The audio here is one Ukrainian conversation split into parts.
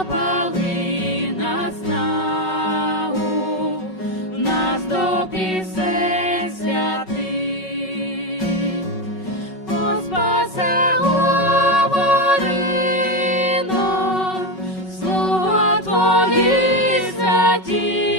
запали нас нау, нас до пісень святих, у слово твої.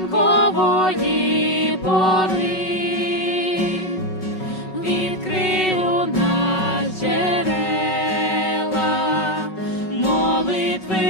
ранкової пори, відкрив у нас джерела молитви.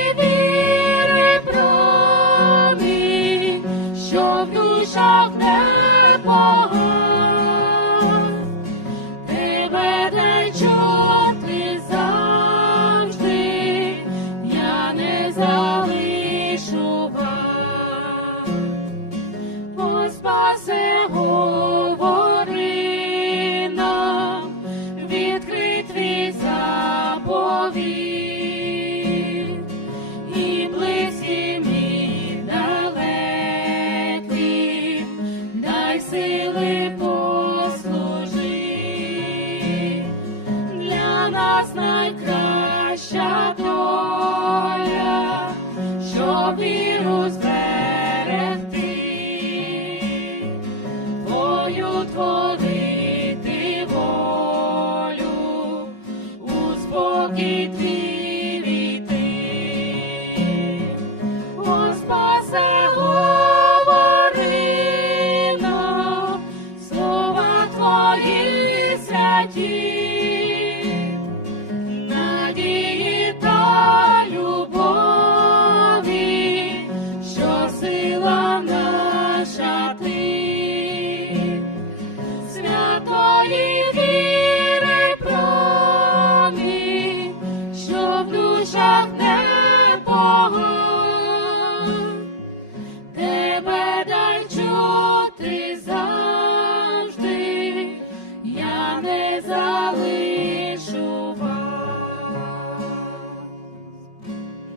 душах не погас. ти мене чути завжди, я не залишу вас. О, спасе, нас найкраща доля, що віру любові, що сила наша ти, святої віри що в душах не.